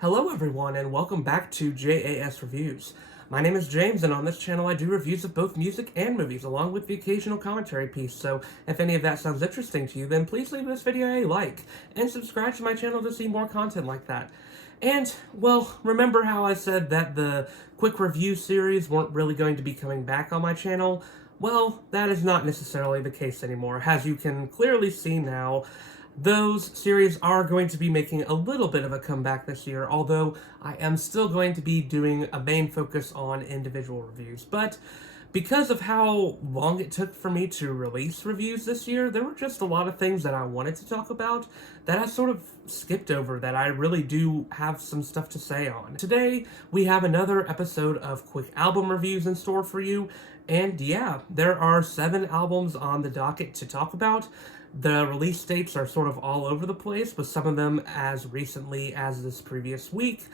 Hello everyone and welcome back to JAS Reviews. My name is James and on this channel I do reviews of both music and movies along with the occasional commentary piece, so if any of that sounds interesting to you then please leave this video a like and subscribe to my channel to see more content like that. And, well, remember how I said that the quick review series weren't really going to be coming back on my channel? Well, that is not necessarily the case anymore. As you can clearly see now, those series are going to be making a little bit of a comeback this year, although I am still going to be doing a main focus on individual reviews. But because of how long it took for me to release reviews this year, there were just a lot of things that I wanted to talk about that I sort of skipped over that I really do have some stuff to say on. Today, we have another episode of quick album reviews in store for you, and yeah, there are 7 albums on the docket to talk about. The release dates are sort of all over the place, with some of them as recently as this previous week,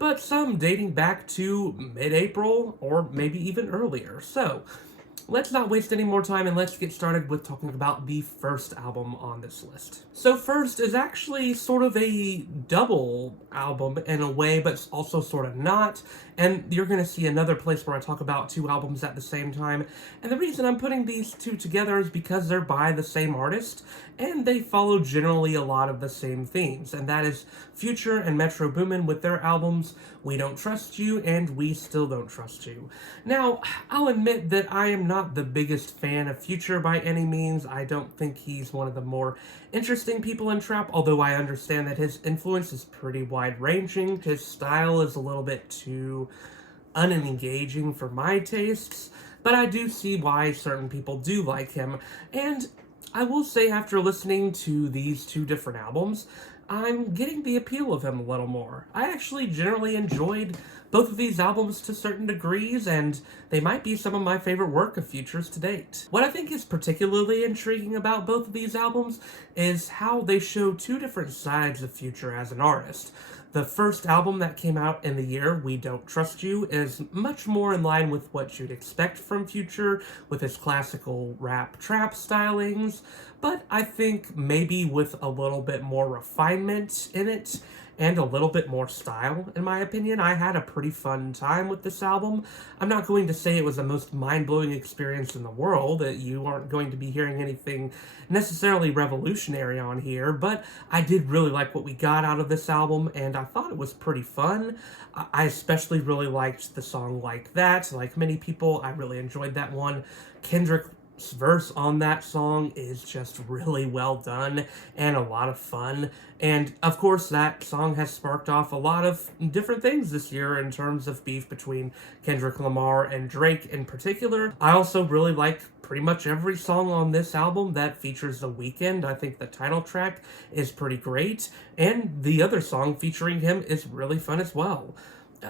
but some dating back to mid-April or maybe even earlier. So, let's not waste any more time and let's get started with talking about the first album on this list. So first is actually sort of a double album in a way, but also sort of not. And you're going to see another place where I talk about 2 albums at the same time. And the reason I'm putting these 2 together is because they're by the same artist, and they follow generally a lot of the same themes. And that is Future and Metro Boomin with their albums We Don't Trust You and We Still Don't Trust You. Now, I'll admit that I am not the biggest fan of Future by any means. I don't think he's one of the more interesting people in trap, although I understand that his influence is pretty wide-ranging. His style is a little bit too unengaging for my tastes, but I do see why certain people do like him. And I will say, after listening to these 2 different albums, I'm getting the appeal of him a little more. I actually generally enjoyed both of these albums to certain degrees, and they might be some of my favorite work of Future's to date. What I think is particularly intriguing about both of these albums is how they show 2 different sides of Future as an artist. The first album that came out in the year, We Don't Trust You, is much more in line with what you'd expect from Future, with his classical rap trap stylings, but I think maybe with a little bit more refinement in it, and a little bit more style, in my opinion. I had a pretty fun time with this album. I'm not going to say it was the most mind-blowing experience in the world, that you aren't going to be hearing anything necessarily revolutionary on here, but I did really like what we got out of this album, and I thought it was pretty fun. I especially really liked the song Like That. Like many people, I really enjoyed that one. Kendrick's verse on that song is just really well done and a lot of fun. And of course, that song has sparked off a lot of different things this year in terms of beef between Kendrick Lamar and Drake in particular. I also really like pretty much every song on this album that features The Weeknd. I think the title track is pretty great, and the other song featuring him is really fun as well.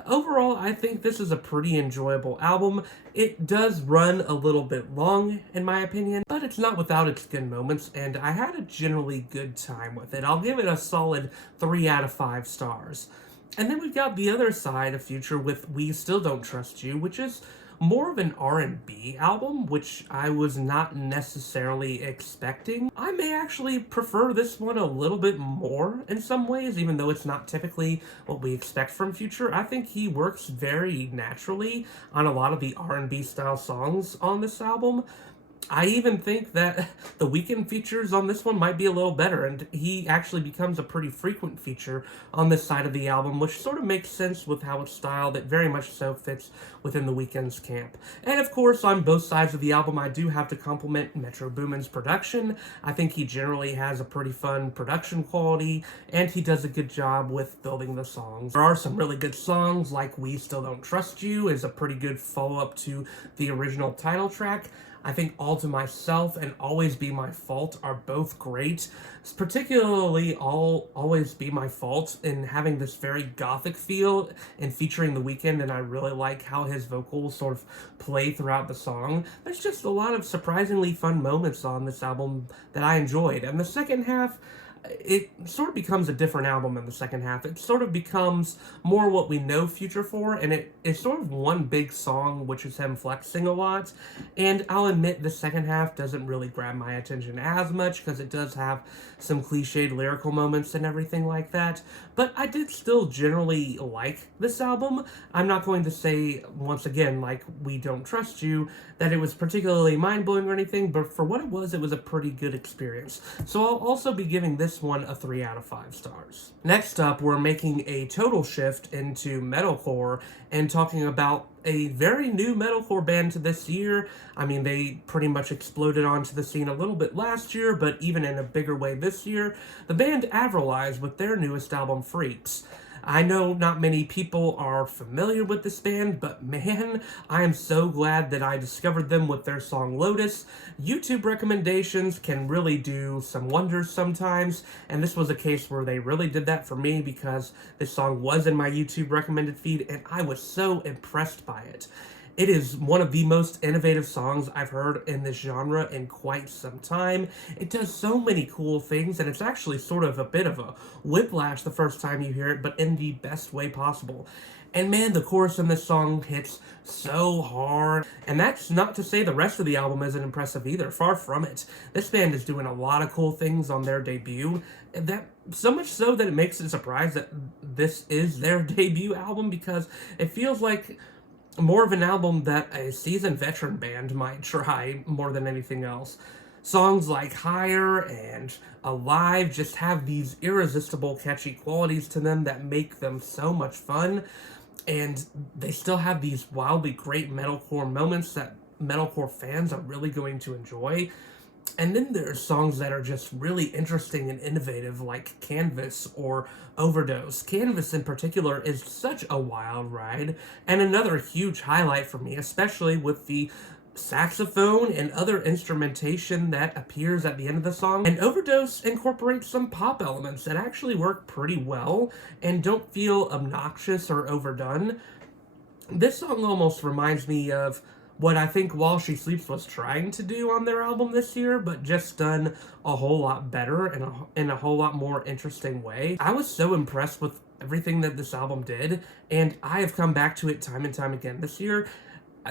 Overall, I think this is a pretty enjoyable album. It does run a little bit long, in my opinion, but it's not without its good moments, and I had a generally good time with it. I'll give it a solid 3 out of 5 stars. And then we've got the other side of Future with We Still Don't Trust You, which is more of an R&B album, which I was not necessarily expecting. I may actually prefer this one a little bit more in some ways, even though it's not typically what we expect from Future. I think he works very naturally on a lot of the R&B style songs on this album. I even think that the Weeknd features on this one might be a little better, and he actually becomes a pretty frequent feature on this side of the album, which sort of makes sense with how it's styled. It very much so fits within the Weeknd's camp. And of course, on both sides of the album, I do have to compliment Metro Boomin's production. I think he generally has a pretty fun production quality, and he does a good job with building the songs. There are some really good songs, like We Still Don't Trust You is a pretty good follow-up to the original title track. I think All to Myself and Always Be My Fault are both great. Particularly Always Be My Fault in having this very gothic feel and featuring The Weeknd, and I really like how his vocals sort of play throughout the song. There's just a lot of surprisingly fun moments on this album that I enjoyed. And the second half, it sort of becomes a different album in the second half. It sort of becomes more what we know Future for, and it is sort of one big song, which is him flexing a lot. And I'll admit the second half doesn't really grab my attention as much because it does have some cliched lyrical moments and everything like that. But I did still generally like this album. I'm not going to say, once again, like We Don't Trust You, that it was particularly mind-blowing or anything, but for what it was a pretty good experience. So I'll also be giving this one a 3 out of 5 stars. Next up, we're making a total shift into metalcore and talking about a very new metalcore band to this year. I mean, they pretty much exploded onto the scene a little bit last year, but even in a bigger way this year. The band Avralize with their newest album, Freaks. I know not many people are familiar with this band, but man, I am so glad that I discovered them with their song Lotus. YouTube recommendations can really do some wonders sometimes, and this was a case where they really did that for me because this song was in my YouTube recommended feed, and I was so impressed by it. It is one of the most innovative songs I've heard in this genre in quite some time. It does so many cool things, and it's actually sort of a bit of a whiplash the first time you hear it, but in the best way possible. And man, the chorus in this song hits so hard. And that's not to say the rest of the album isn't impressive either, far from it. This band is doing a lot of cool things on their debut, and that so much so that it makes it a surprise that this is their debut album, because it feels like more of an album that a seasoned veteran band might try more than anything else. Songs like Higher and Alive just have these irresistible catchy qualities to them that make them so much fun, and they still have these wildly great metalcore moments that metalcore fans are really going to enjoy. And then there are songs that are just really interesting and innovative, like Canvas or Overdose. Canvas, in particular, is such a wild ride, and another huge highlight for me, especially with the saxophone and other instrumentation that appears at the end of the song. And Overdose incorporates some pop elements that actually work pretty well and don't feel obnoxious or overdone. This song almost reminds me of what I think While She Sleeps was trying to do on their album this year, but just done a whole lot better and in a whole lot more interesting way. I was so impressed with everything that this album did, and I have come back to it time and time again this year.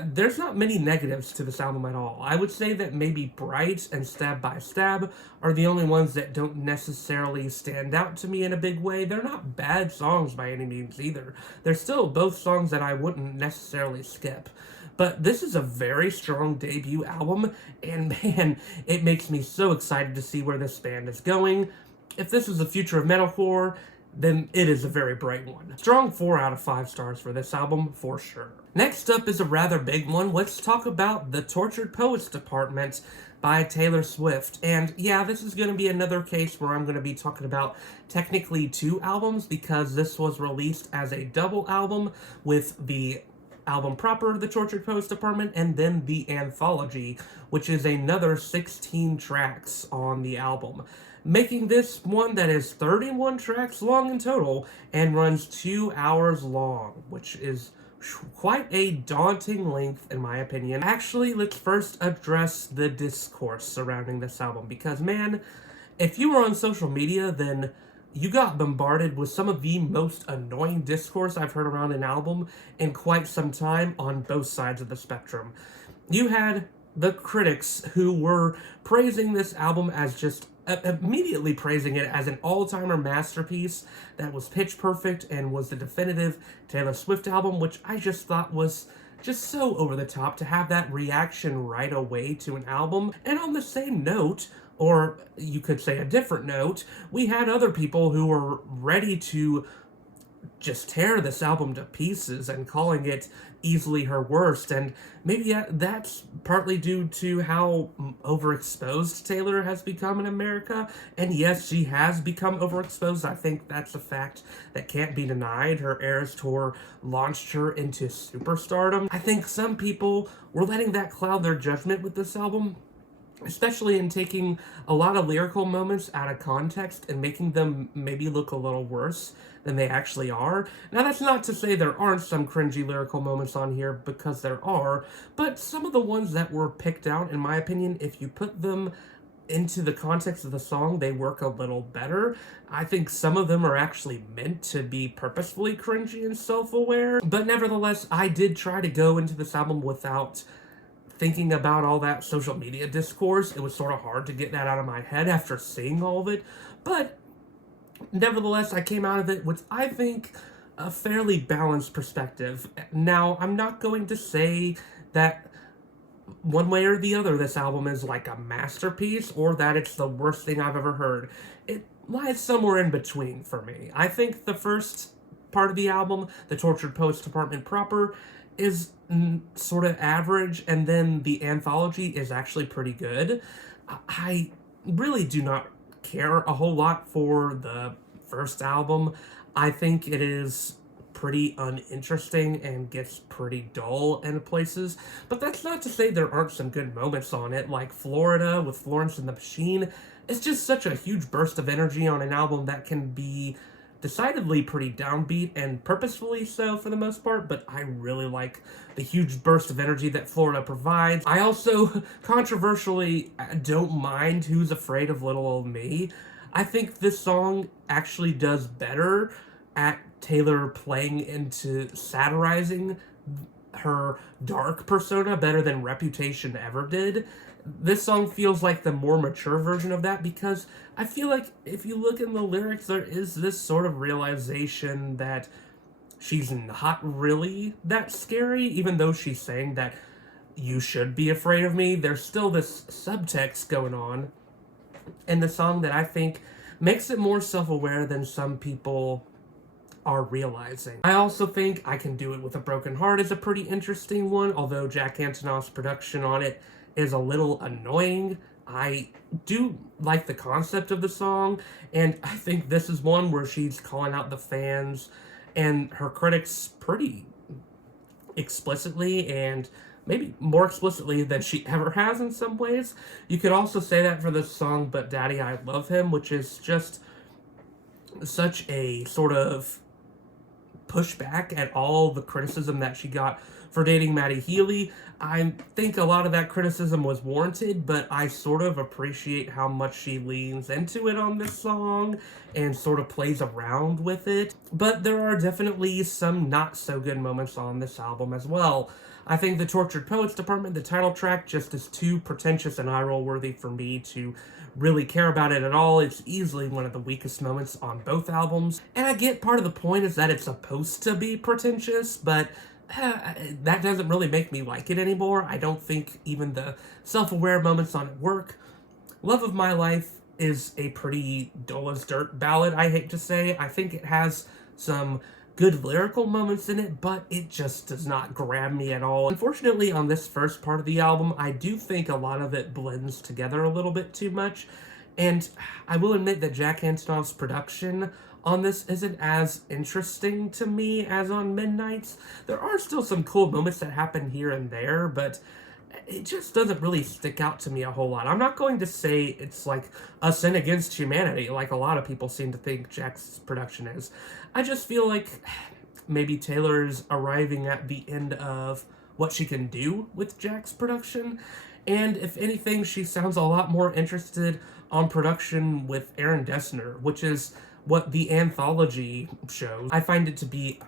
There's not many negatives to this album at all. I would say that maybe Bright and Stab by Stab are the only ones that don't necessarily stand out to me in a big way. They're not bad songs by any means either. They're still both songs that I wouldn't necessarily skip. But this is a very strong debut album, and man, it makes me so excited to see where this band is going. If this is the future of metalcore, then it is a very bright one. Strong 4 out of 5 stars for this album, for sure. Next up is a rather big one. Let's talk about The Tortured Poets Department by Taylor Swift. And yeah, this is going to be another case where I'm going to be talking about technically 2 albums, because this was released as a double album with the album proper, The Tortured Poets Department, and then the Anthology, which is another 16 tracks on the album, making this one that is 31 tracks long in total and runs 2 hours long, which is quite a daunting length in my opinion. Actually, let's first address the discourse surrounding this album, because man, if you were on social media, then you got bombarded with some of the most annoying discourse I've heard around an album in quite some time on both sides of the spectrum. You had the critics who were praising this album as just immediately praising it as an all-timer masterpiece that was pitch perfect and was the definitive Taylor Swift album, which I just thought was just so over the top to have that reaction right away to an album. And on the same note, or you could say a different note, we had other people who were ready to just tear this album to pieces and calling it easily her worst. And maybe that's partly due to how overexposed Taylor has become in America. And yes, she has become overexposed. I think that's a fact that can't be denied. Her Eras tour launched her into superstardom. I think some people were letting that cloud their judgment with this album, especially in taking a lot of lyrical moments out of context and making them maybe look a little worse than they actually are. Now, that's not to say there aren't some cringy lyrical moments on here, because there are, but some of the ones that were picked out, in my opinion, if you put them into the context of the song, they work a little better. I think some of them are actually meant to be purposefully cringy and self-aware. But nevertheless, I did try to go into this album without thinking about all that social media discourse. It was sort of hard to get that out of my head after seeing all of it. But nevertheless, I came out of it with, I think, a fairly balanced perspective. Now, I'm not going to say that one way or the other this album is like a masterpiece or that it's the worst thing I've ever heard. It lies somewhere in between for me. I think the first part of the album, the Tortured Poets Department proper, is sort of average, and then the Anthology is actually pretty good. I really do not care a whole lot for the first album. I think it is pretty uninteresting and gets pretty dull in places, but that's not to say there aren't some good moments on it, like Florida with Florence and the Machine. It's just such a huge burst of energy on an album that can be decidedly pretty downbeat, and purposefully so for the most part, but I really like the huge burst of energy that Florida provides. I also, controversially, don't mind Who's Afraid of Little Old Me. I think this song actually does better at Taylor playing into satirizing her dark persona better than Reputation ever did. This song feels like the more mature version of that, because I feel like if you look in the lyrics, there is this sort of realization that she's not really that scary, even though she's saying that you should be afraid of me. There's still this subtext going on in the song that I think makes it more self-aware than some people are realizing. I also think I Can Do It With a Broken Heart is a pretty interesting one, although Jack Antonoff's production on it is a little annoying. I do like the concept of the song, and I think this is one where she's calling out the fans and her critics pretty explicitly, and maybe more explicitly than she ever has in some ways. You could also say that for this song, But Daddy I Love Him, which is just such a sort of pushback at all the criticism that she got for dating Matty Healy. I think a lot of that criticism was warranted, but I sort of appreciate how much she leans into it on this song and sort of plays around with it. But there are definitely some not so good moments on this album as well. I think the Tortured Poets Department, the title track, just is too pretentious and eye-roll worthy for me to really care about it at all. It's easily one of the weakest moments on both albums. And I get part of the point is that it's supposed to be pretentious, but that doesn't really make me like it anymore. I don't think even the self-aware moments on it work. Love of My Life is a pretty dull as dirt ballad, I hate to say. I think it has some good lyrical moments in it, but it just does not grab me at all. Unfortunately, on this first part of the album, I do think a lot of it blends together a little bit too much, and I will admit that Jack Antonoff's production on this isn't as interesting to me as on Midnight's. There are still some cool moments that happen here and there, but it just doesn't really stick out to me a whole lot. I'm not going to say it's like a sin against humanity, like a lot of people seem to think Jack's production is. I just feel like maybe Taylor's arriving at the end of what she can do with Jack's production, and if anything, she sounds a lot more interested on production with Aaron Dessner, which is what the Anthology shows. I find it to be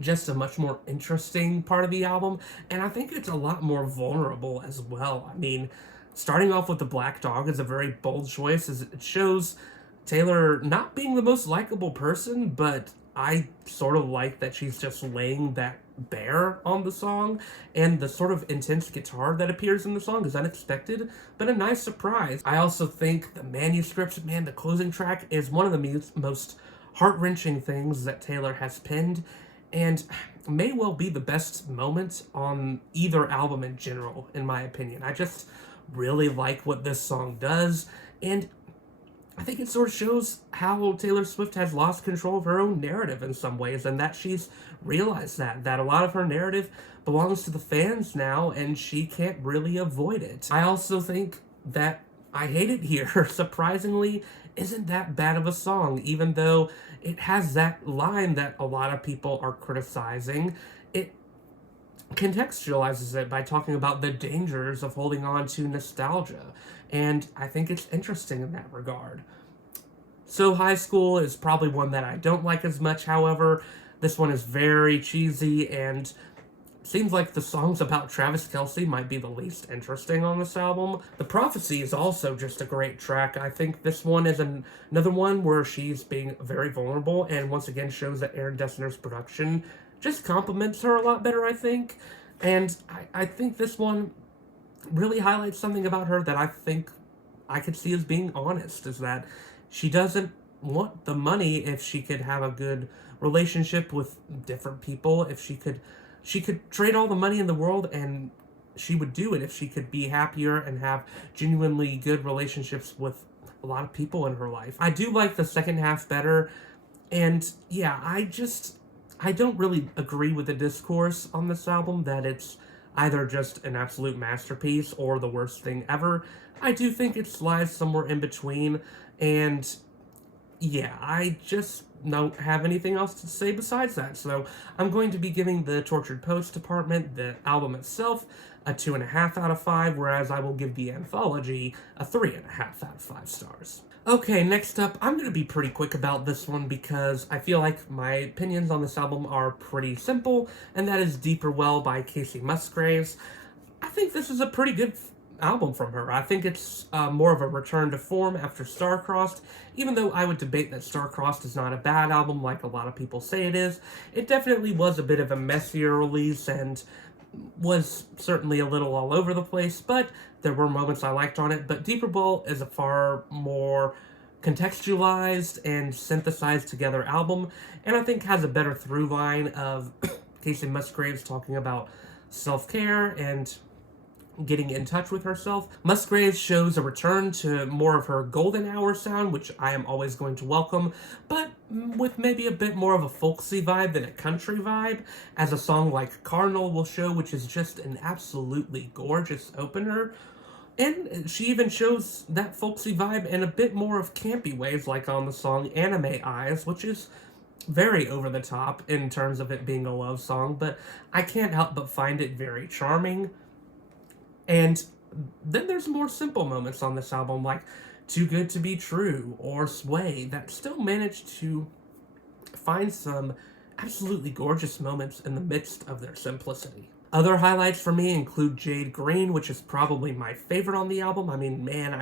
just a much more interesting part of the album, and I think it's a lot more vulnerable as well. I mean, starting off with The Black Dog is a very bold choice, as it shows Taylor not being the most likable person, but I sort of like that she's just laying that bare on the song, and the sort of intense guitar that appears in the song is unexpected, but a nice surprise. I also think the manuscript, man, the closing track is one of the most heart-wrenching things that Taylor has penned, and may well be the best moment on either album in general, in my opinion. I just really like what this song does, and I think it sort of shows how Taylor Swift has lost control of her own narrative in some ways, and that she's realized that a lot of her narrative belongs to the fans now, and she can't really avoid it. I also think that I Hate It Here, surprisingly, isn't that bad of a song, even though it has that line that a lot of people are criticizing. It contextualizes it by talking about the dangers of holding on to nostalgia. And I think it's interesting in that regard. So High School is probably one that I don't like as much, however. This one is very cheesy and seems like the songs about Travis Kelce might be the least interesting on this album. The Prophecy is also just a great track. I think this one is another one where she's being very vulnerable and once again shows that Aaron Dessner's production just complements her a lot better, I think. And I think this one really highlights something about her that I think I could see as being honest, is that she doesn't want the money if she could have a good relationship with different people, if she could trade all the money in the world and she would do it if she could be happier and have genuinely good relationships with a lot of people in her life. I do like the second half better, and yeah, I don't really agree with the discourse on this album that it's either just an absolute masterpiece or the worst thing ever. I do think it lies somewhere in between, and yeah, I just don't have anything else to say besides that. So I'm going to be giving the Tortured Poets department, the album itself, a 2.5 out of 5, whereas I will give the Anthology a 3.5 out of 5 stars. Okay, next up, I'm going to be pretty quick about this one because I feel like my opinions on this album are pretty simple, and that is Deeper Well by Kacey Musgraves. I think this is a pretty good album from her. I think it's more of a return to form after Star-Crossed, even though I would debate that Star-Crossed is not a bad album like a lot of people say it is. It definitely was a bit of a messier release and was certainly a little all over the place, but there were moments I liked on it. But Deeper Well is a far more contextualized and synthesized together album, and I think has a better through line of Kacey Musgraves talking about self-care and getting in touch with herself. Musgraves shows a return to more of her golden hour sound, which I am always going to welcome, but with maybe a bit more of a folksy vibe than a country vibe, as a song like Cardinal will show, which is just an absolutely gorgeous opener. And she even shows that folksy vibe in a bit more of campy ways, like on the song Anime Eyes, which is very over the top in terms of it being a love song, but I can't help but find it very charming. And then there's more simple moments on this album, like Too Good to Be True or Sway, that still manage to find some absolutely gorgeous moments in the midst of their simplicity. Other highlights for me include Jade Green, which is probably my favorite on the album. I mean, man,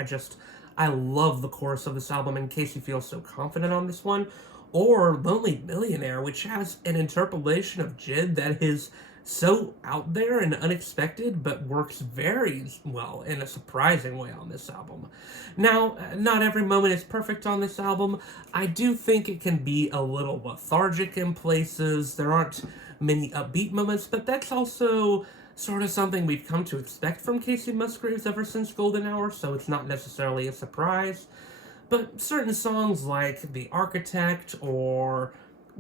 I love the chorus of this album, and Kacey feels so confident on this one. Or Lonely Millionaire, which has an interpolation of Jid that is so out there and unexpected, but works very well in a surprising way on this album. Now, not every moment is perfect on this album. I do think it can be a little lethargic in places. There aren't many upbeat moments, but that's also sort of something we've come to expect from Kacey Musgraves ever since Golden Hour, so it's not necessarily a surprise. But certain songs like The Architect or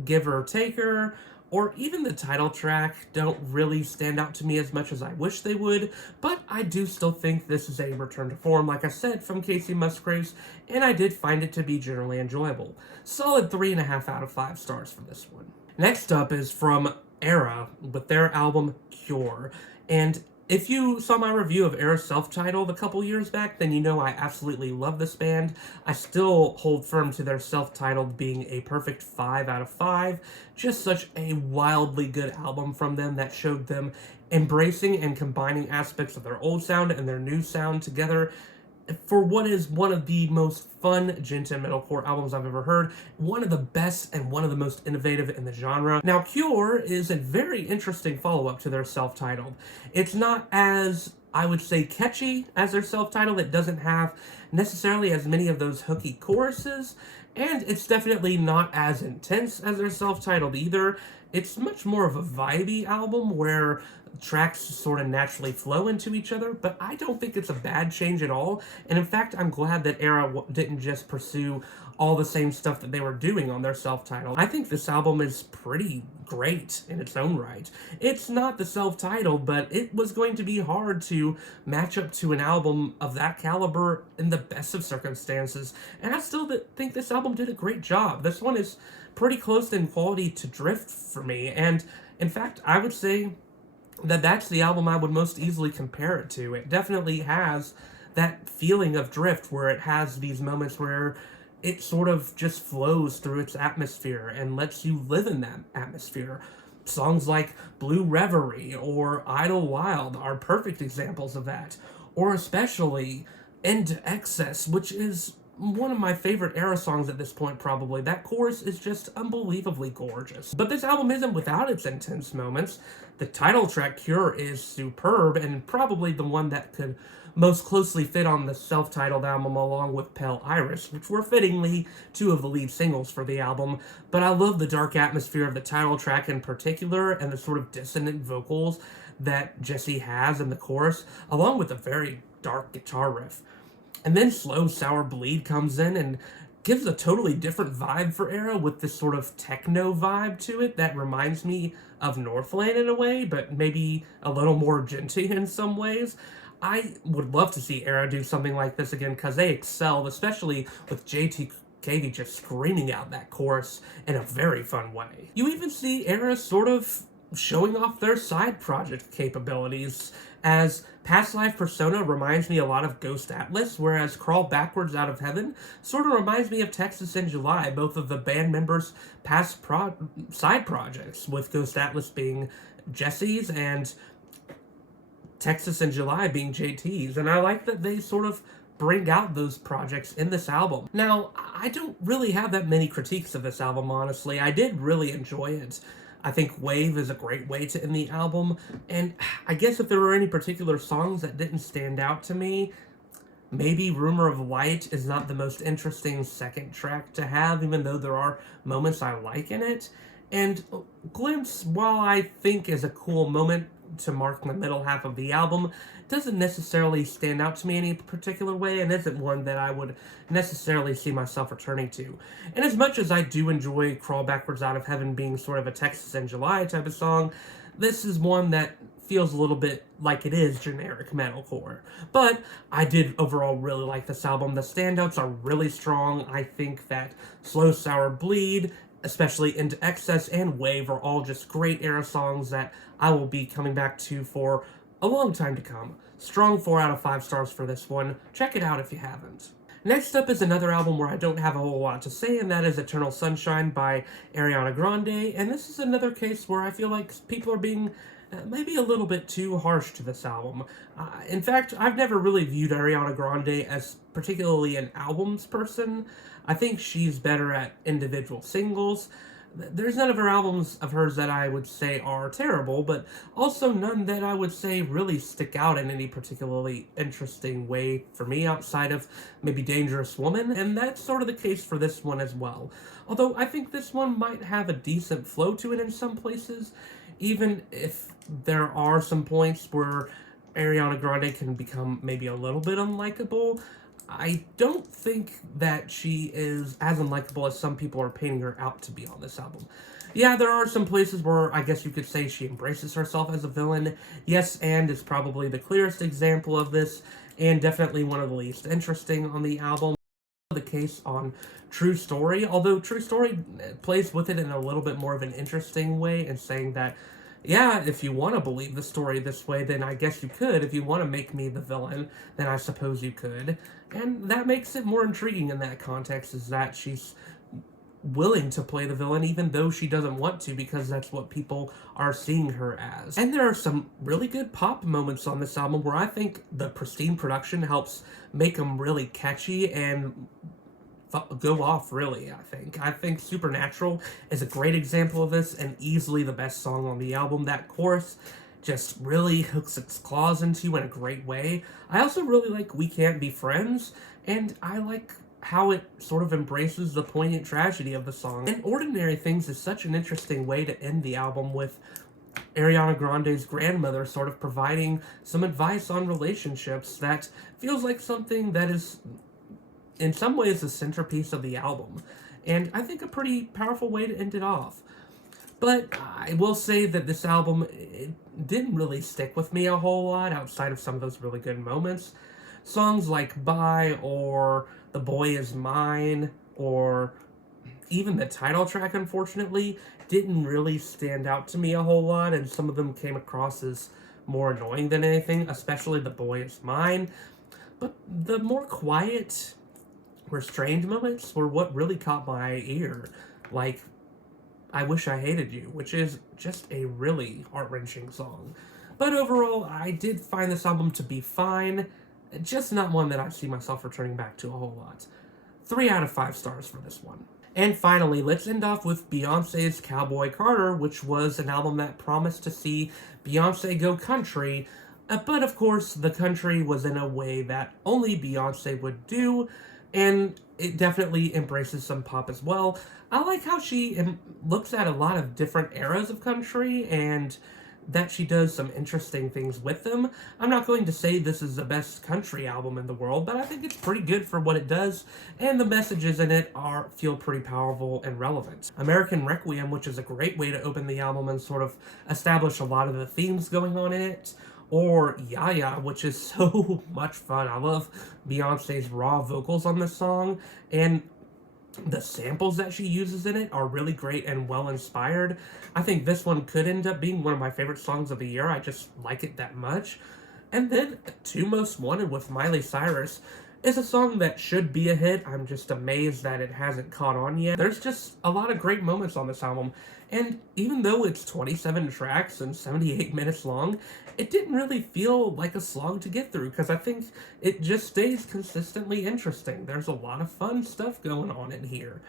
Give or Taker, or even the title track, don't really stand out to me as much as I wish they would, but I do still think this is a return to form, like I said, from Kacey Musgraves, and I did find it to be generally enjoyable. Solid 3.5 out of 5 stars for this one. Next up is from ERRA with their album Cure, and if you saw my review of ERRA's self-titled a couple years back, then you know I absolutely love this band. I still hold firm to their self-titled being a perfect 5 out of 5. Just such a wildly good album from them that showed them embracing and combining aspects of their old sound and their new sound together for what is one of the most fun Gentoo metalcore albums I've ever heard, one of the best and one of the most innovative in the genre. Now, Cure is a very interesting follow-up to their self-titled. It's not as, I would say, catchy as their self-titled. It doesn't have necessarily as many of those hooky choruses, and it's definitely not as intense as their self-titled either. It's much more of a vibey album where tracks sort of naturally flow into each other, but I don't think it's a bad change at all. And in fact, I'm glad that ERRA didn't just pursue all the same stuff that they were doing on their self-titled. I think this album is pretty great in its own right. It's not the self-titled, but it was going to be hard to match up to an album of that caliber in the best of circumstances, and I still think this album did a great job. This one is pretty close in quality to Drift for me, and in fact, I would say that's the album I would most easily compare it to. It definitely has that feeling of drift where it has these moments where it sort of just flows through its atmosphere and lets you live in that atmosphere. Songs like Blue Reverie or Idle Wild are perfect examples of that. Or especially Into Excess, which is one of my favorite ERRA songs at this point, probably. That chorus is just unbelievably gorgeous. But this album isn't without its intense moments. The title track, Cure, is superb and probably the one that could most closely fit on the self-titled album along with Pale Iris, which were fittingly two of the lead singles for the album. But I love the dark atmosphere of the title track in particular and the sort of dissonant vocals that Jessie has in the chorus, along with a very dark guitar riff. And then Slow Sour Bleed comes in and gives a totally different vibe for ERRA with this sort of techno vibe to it that reminds me of Northland in a way, but maybe a little more genty in some ways. I would love to see ERRA do something like this again because they excelled, especially with JT Katie just screaming out that chorus in a very fun way. You even see ERRA sort of showing off their side project capabilities, as Past Life Persona reminds me a lot of Ghost Atlas, whereas Crawl Backwards Out of Heaven sort of reminds me of Texas in July, both of the band members' side projects, with Ghost Atlas being Jessie's and Texas in July being JT's, and I like that they sort of bring out those projects in this album. Now, I don't really have that many critiques of this album, honestly. I did really enjoy it. I think Wave is a great way to end the album, and I guess if there were any particular songs that didn't stand out to me, maybe Rumor of Light is not the most interesting second track to have, even though there are moments I like in it. And Glimpse, while I think is a cool moment to mark the middle half of the album, doesn't necessarily stand out to me in any particular way and isn't one that I would necessarily see myself returning to. And as much as I do enjoy Crawl Backwards Out of Heaven being sort of a Texas in July type of song, this is one that feels a little bit like it is generic metalcore. But I did overall really like this album. The standouts are really strong. I think that Slow Sour Bleed, especially Into Excess and Wave, are all just great ERRA songs that I will be coming back to for a long time to come. Strong 4 out of 5 stars for this one. Check it out if you haven't. Next up is another album where I don't have a whole lot to say, and that is Eternal Sunshine by Ariana Grande. And this is another case where I feel like people are being maybe a little bit too harsh to this album. In fact, I've never really viewed Ariana Grande as particularly an albums person. I think she's better at individual singles. There's none of her albums of hers that I would say are terrible, but also none that I would say really stick out in any particularly interesting way for me outside of maybe Dangerous Woman, and that's sort of the case for this one as well. Although I think this one might have a decent flow to it in some places, even if there are some points where Ariana Grande can become maybe a little bit unlikable. I don't think that she is as unlikable as some people are painting her out to be on this album. Yeah, there are some places where I guess you could say she embraces herself as a villain. Yes, and is probably the clearest example of this, and definitely one of the least interesting on the album. The case on True Story, although True Story plays with it in a little bit more of an interesting way and saying that, yeah, if you want to believe the story this way, then I guess you could. If you want to make me the villain, then I suppose you could. And that makes it more intriguing in that context, is that she's willing to play the villain even though she doesn't want to, because that's what people are seeing her as. And there are some really good pop moments on this album where I think the pristine production helps make them really catchy and go off, really. I think Supernatural is a great example of this and easily the best song on the album. That chorus just really hooks its claws into you in a great way. I also really like We Can't Be Friends, and I like how it sort of embraces the poignant tragedy of the song. And Ordinary Things is such an interesting way to end the album, with Ariana Grande's grandmother sort of providing some advice on relationships that feels like something that is in some ways the centerpiece of the album, and I think a pretty powerful way to end it off. But I will say that this album, it didn't really stick with me a whole lot outside of some of those really good moments. Songs like Bye or The Boy Is Mine or even the title track, unfortunately, didn't really stand out to me a whole lot, and some of them came across as more annoying than anything, especially The Boy Is Mine. But the more quiet, restrained moments were what really caught my ear. Like, I Wish I Hated You, which is just a really heart-wrenching song. But overall, I did find this album to be fine, just not one that I see myself returning back to a whole lot. 3 out of 5 stars for this one. And finally, let's end off with Beyonce's Cowboy Carter, which was an album that promised to see Beyonce go country, but of course, the country was in a way that only Beyonce would do, and it definitely embraces some pop as well. I like how she looks at a lot of different eras of country, and that she does some interesting things with them. I'm not going to say this is the best country album in the world, but I think it's pretty good for what it does, and the messages in it feel pretty powerful and relevant. American Requiem, which is a great way to open the album and sort of establish a lot of the themes going on in it, or Yaya, which is so much fun. I love Beyonce's raw vocals on this song, and the samples that she uses in it are really great and well inspired. I think this one could end up being one of my favorite songs of the year. I just like it that much. And then Two Most Wanted with Miley Cyrus is a song that should be a hit. I'm just amazed that it hasn't caught on yet. There's just a lot of great moments on this album, and even though it's 27 tracks and 78 minutes long, it didn't really feel like a slog to get through, because I think it just stays consistently interesting. There's a lot of fun stuff going on in here.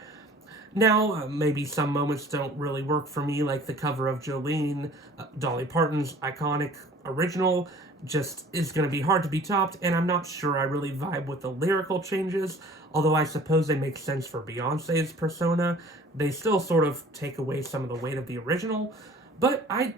Now, maybe some moments don't really work for me, like the cover of Jolene, Dolly Parton's iconic original, just is going to be hard to be topped, and I'm not sure I really vibe with the lyrical changes, although I suppose they make sense for Beyonce's persona. They still sort of take away some of the weight of the original, but I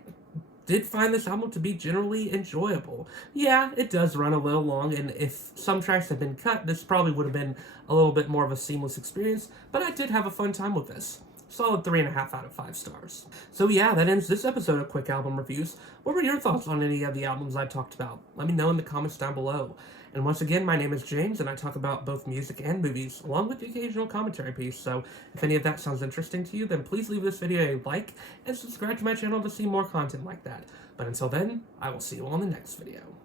did find this album to be generally enjoyable. Yeah, it does run a little long, and if some tracks had been cut, this probably would have been a little bit more of a seamless experience, but I did have a fun time with this. Solid 3.5 out of 5 stars. So yeah, that ends this episode of Quick Album Reviews. What were your thoughts on any of the albums I talked about? Let me know in the comments down below. And once again, my name is James, and I talk about both music and movies, along with the occasional commentary piece, so if any of that sounds interesting to you, then please leave this video a like, and subscribe to my channel to see more content like that. But until then, I will see you on the next video.